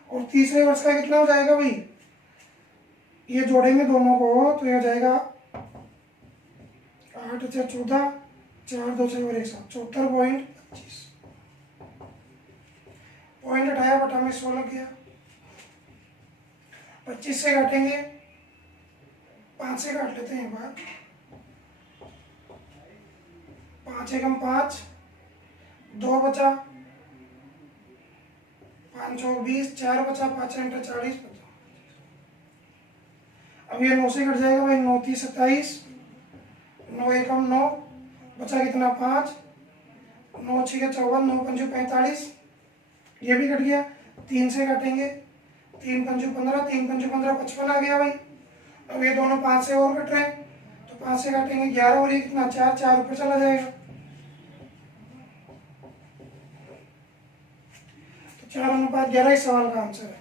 और तीसरे वर्ष का कितना हो जाएगा भाई? ये जोड़ेंगे दोनों को तो यह हो जाएगा 8 14, 4 2 6 और 1 7 74.25 पॉइंट हटाया बटा में 16 किया 25 से काटेंगे 5 से काट लेते हैं एक बार 5 एकम 5 2 बचा 5 और 20 4 बचा 5 घंटा 40 अब ये 9 से कट जाएगा भाई 9 30 27 9 एकम 9 बचा कितना 5 9 6 54 9 5 45 ये भी कट गया 3 से काटेंगे 3 5 15 3 5 15 55 आ गया भाई अब ये दोनों 5 से और कट रहे हैं तो 5 से काटेंगे 11 और ये कितना 4 4 ऊपर चला जाएगा तो 4:11 इस सवाल का आंसर है।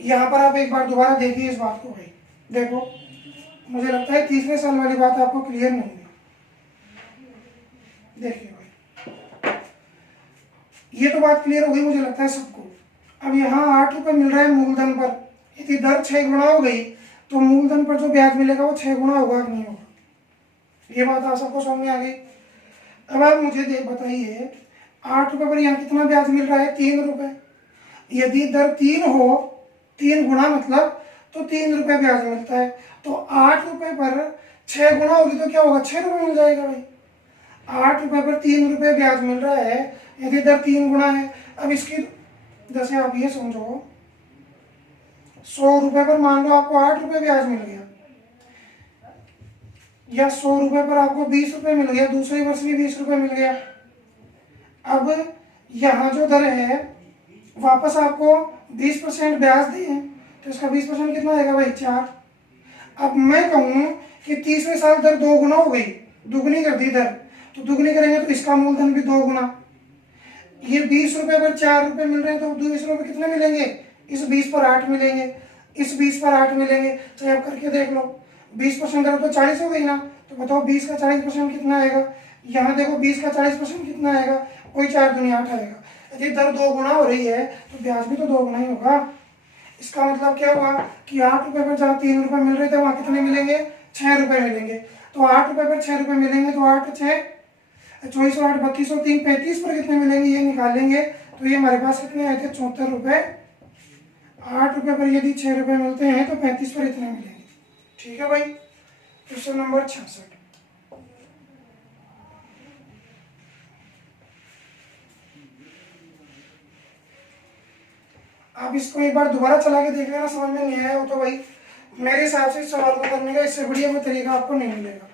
यहाँ पर आप एक बार दोबारा देखिए इस बात को भाई देखो मुझे लगता है तीसरे साल वाली बात आपको क्लियर नहीं हुई। देखिए भाई ये तो बात क्लियर हो गई मुझे लगता है सबको। अब यहाँ 8 रुपये मिल रहा है मूलधन पर यदि दर 6 गुना हो गई तो मूलधन पर जो ब्याज मिलेगा वो 6 गुना होगा कि नहीं होगा। ये बात आप सबको समझ में आ गई। अब आप मुझे बताइए 8 रुपये पर यहाँ कितना ब्याज मिल रहा है 3 रुपये। यदि दर 3 हो 3 गुना मतलब तो 3 रुपये ब्याज मिलता है तो 8 रुपये पर 6 गुना होगी तो क्या होगा 6 रुपये मिल जाएगा भाई। 8 रुपये पर 3 रुपये ब्याज मिल रहा है यदि दर 3 गुना है। अब इसकी जैसे आप ये समझो 100 रुपये पर मान लो आपको 8 रुपये ब्याज मिल गया या 100 रुपये पर आपको 20 रुपये मिल गया दूसरे वर्ष भी 20 रुपये मिल गया। अब यहाँ जो दर है वापस आपको 20% ब्याज दिए तो इसका 20% कितना आएगा भाई 4। अब मैं कहूँ कि 30वें साल दर 2 गुना हो गई दुगनी कर दी दर तो दुगनी करेंगे तो इसका मूलधन भी 2 गुना। ये 20 रुपये पर 4 रुपये मिल रहे हैं तो 20 रुपये कितने मिलेंगे इस 20 पर 8 मिलेंगे इस 20 पर 8 मिलेंगे। चाहे आप करके देख लो 20% दर तो 40 हो गई ना तो बताओ 20 का 40% कितना आएगा। यहाँ देखो 20 का 40% कितना आएगा वही 4 दूनी 8 आएगा। यदि दर 2 गुना हो रही है तो ब्याज भी तो 2 गुना ही होगा। इसका मतलब क्या हुआ कि 8 रुपये पर जहाँ 3 रुपये मिल रहे थे वहाँ कितने मिलेंगे 6 रुपये मिलेंगे। तो 8 रुपये पर 6 रुपये मिलेंगे तो 8 6 24 8 32 और 3 35 पर कितने मिलेंगे ये निकालेंगे तो ये हमारे पास कितने आए थे 74 रुपये। 8 रुपये पर यदि 6 रुपये मिलते हैं तो 35 पर इतने मिलेंगे। ठीक है भाई। क्वेश्चन नंबर 66 आप इसको एक बार दोबारा चला के देख लेना समझ में नहीं आया हो तो भाई मेरे हिसाब से इस सवाल को करने का इससे बढ़िया कोई तरीका आपको नहीं मिलेगा।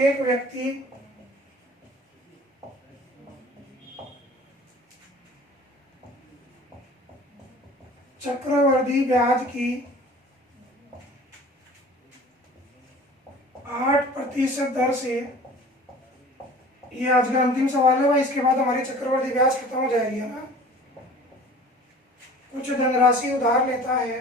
एक व्यक्ति चक्रवृद्धि ब्याज की 8% दर से ये आज का अंतिम सवाल है भाई इसके बाद हमारी चक्रवृद्धि ब्याज खत्म हो जाएगी है ना। कुछ धनराशि उधार लेता है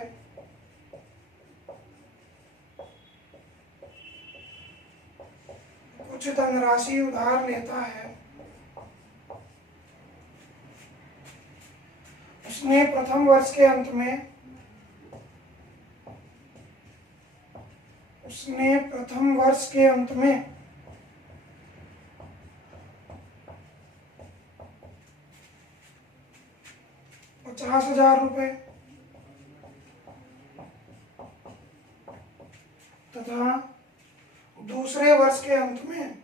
कुछ धनराशि उधार लेता है उसने प्रथम वर्ष के अंत में 50,000 रुपये तथा दूसरे वर्ष के अंत में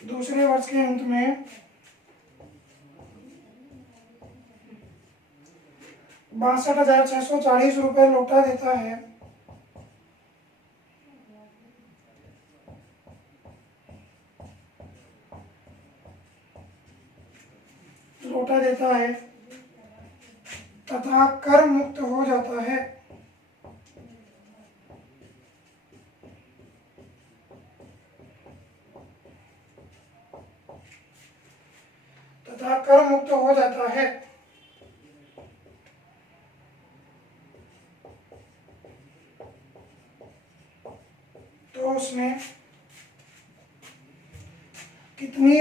दूसरे वर्ष के अंत में 62,640 रुपये लौटा देता है तथा कर मुक्त हो जाता है।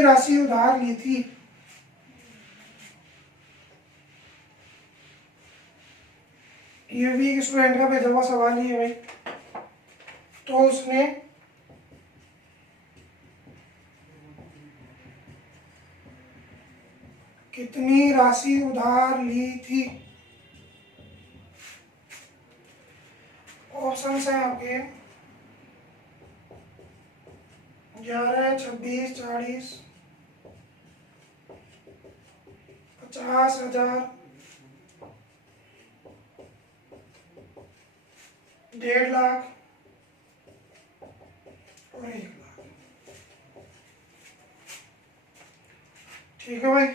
राशि उधार ली थी? ये भी एक स्टूडेंट का भेजा हुआ सवाल ही है भाई। तो उसने कितनी राशि उधार ली थी? ऑप्शन है आपके 11, 26, 40, 50,000, 1.5 लाख और 1 लाख। ठीक है भाई,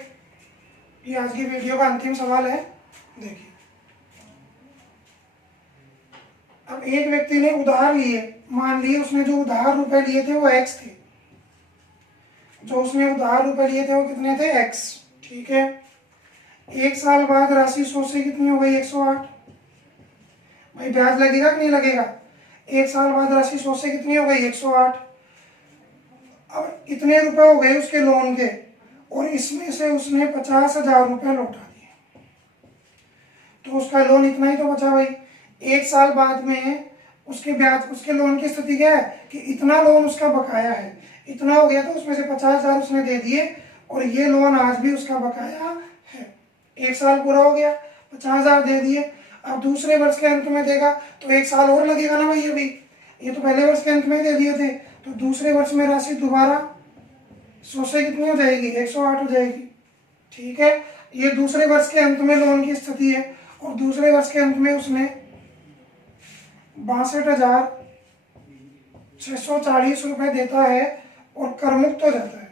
ये आज की वीडियो का अंतिम सवाल है। देखिए, अब एक व्यक्ति ने उधार लिए, मान लिए उसने जो उधार रुपए लिए थे वो x थे। जो उसने उधार रुपए लिए थे वो कितने थे? x। ठीक है, 1 साल बाद राशि 100 से कितनी हो गई? 108। भाई ब्याज लगेगा कि नहीं लगेगा? 1 साल बाद राशि 100 से कितनी हो गई? 108। अब इतने रुपए हो गए उसके लोन के, और इसमें से उसने 50,000 रुपये लौटा दिए, तो उसका लोन इतना ही तो बचा भाई। 1 साल बाद में उसके ब्याज, उसके लोन की स्थिति क्या है कि इतना लोन उसका बकाया है, इतना हो गया, तो उसमें से 50,000 उसने दे दिए, और ये लोन आज भी उसका बकाया है। 1 साल पूरा हो गया, 50,000 दे दिए। अब दूसरे वर्ष के अंत में देगा तो 1 साल और लगेगा ना भाई। अभी ये तो पहले वर्ष के अंत में दे दिए थे, तो दूसरे वर्ष में राशि दोबारा 100 से कितनी हो जाएगी? 108 हो जाएगी। ठीक है, ये दूसरे वर्ष के अंत में लोन की स्थिति है, और दूसरे वर्ष के अंत में उसने 62,640 रुपये देता है और कर मुक्त हो जाता है।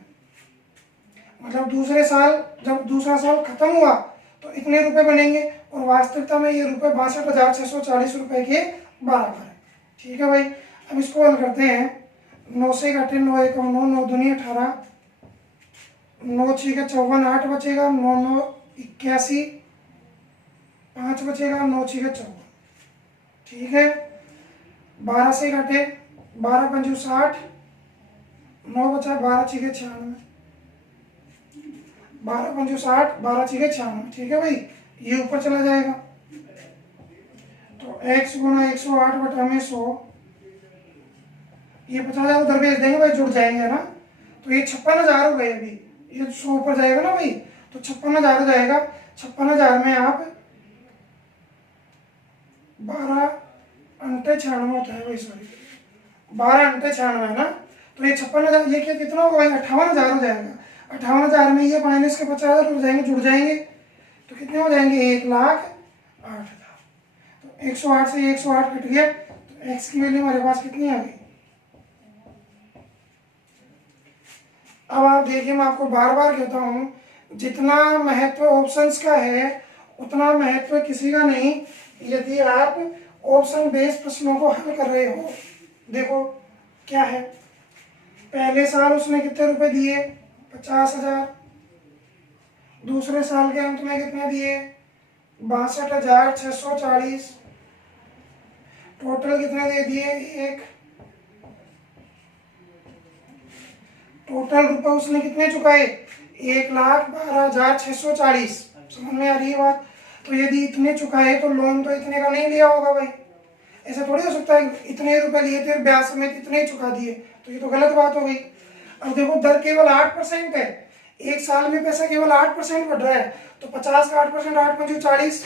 मतलब दूसरे साल, जब दूसरा साल खत्म हुआ तो इतने रुपए बनेंगे, और वास्तविकता में ये रुपए 62,640 रुपये के बराबर है। ठीक है भाई, अब इसको हल करते हैं। 9 से घटे 9, 1 9, 9 दूनी 18, 9 6 54, 8 बचेगा, 9 9 81, 5 बचेगा, 9 6 54। ठीक है, 12 से घटे 12 पंजू 60, 9 बचा, 12 6 96, 12 पंजू 60, 12 6 96। ठीक है भाई, ये ऊपर चला जाएगा, तो x गुना 108 बटा में 100, ये 50,000 उधर भेज देंगे भाई, जुड़ जाएंगे ना। तो ये 56,000 हो गए। अभी ये 100 ऊपर जाएगा ना भाई, तो 56,000 हो जाएगा। 56,000 में आप 12 अंटे 96 होता है भाई, सॉरी 12 अंटे 96 है ना। तो ये 56,000, ये क्या कितना होगा भाई? 58,000 हो जाएगा। 58,000 में ये माइनस के 50,000 हो जाएंगे, जुड़ जाएंगे, तो कितने हो जाएंगे? 1,08,000। तो 108 से 108 कट गया, तो x की वैल्यू हमारे पास कितनी आ गई? अब आप देखिए, मैं आपको बार बार कहता हूं, जितना महत्व ऑप्शंस का है उतना महत्व किसी का नहीं, यदि आप ऑप्शन बेस्ड प्रश्नों को हल कर रहे हो। देखो क्या है, पहले साल उसने कितने रुपए दिए? 50,000। दूसरे साल के अंत में कितने दिए? 62,640। टोटल कितने दे दिए? 1। टोटल रुपए उसने कितने चुकाए? 1,12,640। समझ में आ रही है बात? तो यदि इतने चुकाए तो लोन तो इतने का नहीं लिया होगा भाई। ऐसा थोड़ी हो सकता है इतने रुपए लिए थे ब्याज समेत इतने ही चुका दिए, तो ये तो गलत बात हो गई। अब देखो, दर केवल 8% है, 1 साल में पैसा केवल 8% बढ़ रहा है, तो 50 का 8%, 8 पंजू 40,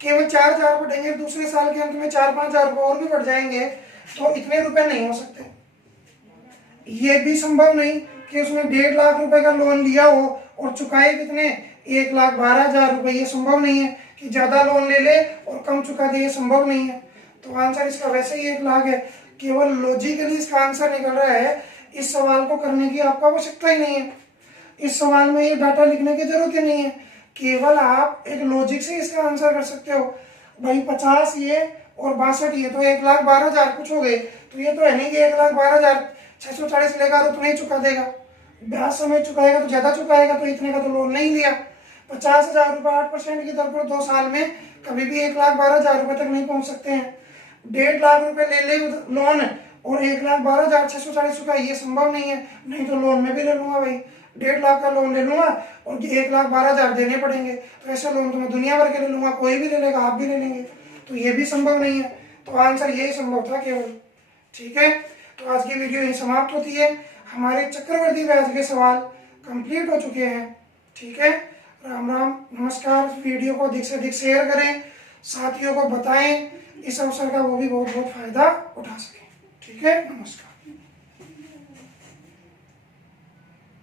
केवल 4,000 बढ़ेंगे। दूसरे साल के अंत में 4-5,000 रुपये और भी बढ़ जाएंगे, तो इतने रुपए नहीं हो सकते। ये भी संभव नहीं कि उसने 1.5 लाख रुपए का लोन लिया हो और चुकाए कितने? 1,12,000 रुपये। ये संभव नहीं है कि ज्यादा लोन ले ले और कम चुका दे, ये संभव नहीं है। तो आंसर इसका वैसे ही 1 लाख है। केवल लॉजिकली इसका आंसर निकल रहा है, इस सवाल को करने की आपको आवश्यकता ही नहीं है। इस सवाल में ये डाटा लिखने की जरूरत ही नहीं है, केवल आप एक लॉजिक से इसका आंसर कर सकते हो। भाई 50 ये और 62 ये, तो 1,12,000 कुछ हो गए। तो ये तो है नहीं कि 1,12,640 लेगा और उतना ही चुका देगा। ब्याज समेत चुकाएगा तो ज्यादा चुकाएगा, तो इतने का तो लोन नहीं लिया। 50,000 रुपये 8% की दर पर 2 साल में कभी भी 1,12,000 रुपये तक नहीं पहुंच सकते हैं। 1.5 लाख रुपए ले ले लोन और 1,12,640 चुकाए, ये संभव नहीं है। नहीं तो लोन में भी ले लूंगा भाई, 1.5 लाख का लोन ले लूँगा और 1,12,000 देने पड़ेंगे, तो ऐसा लोन तो मैं दुनिया भर के ले लूँगा, कोई भी ले लेगा, आप भी ले लेंगे, तो ये भी संभव नहीं है। तो आंसर यही संभव था केवल। ठीक है, तो आज की वीडियो यही समाप्त होती है। हमारे चक्रवर्ती ब्याज के सवाल कंप्लीट हो चुके हैं। ठीक है, राम राम, नमस्कार। वीडियो को अधिक से अधिक शेयर करें, साथियों को बताएं, इस अवसर का वो भी बहुत बहुत फायदा उठा सकें। ठीक है, नमस्कार।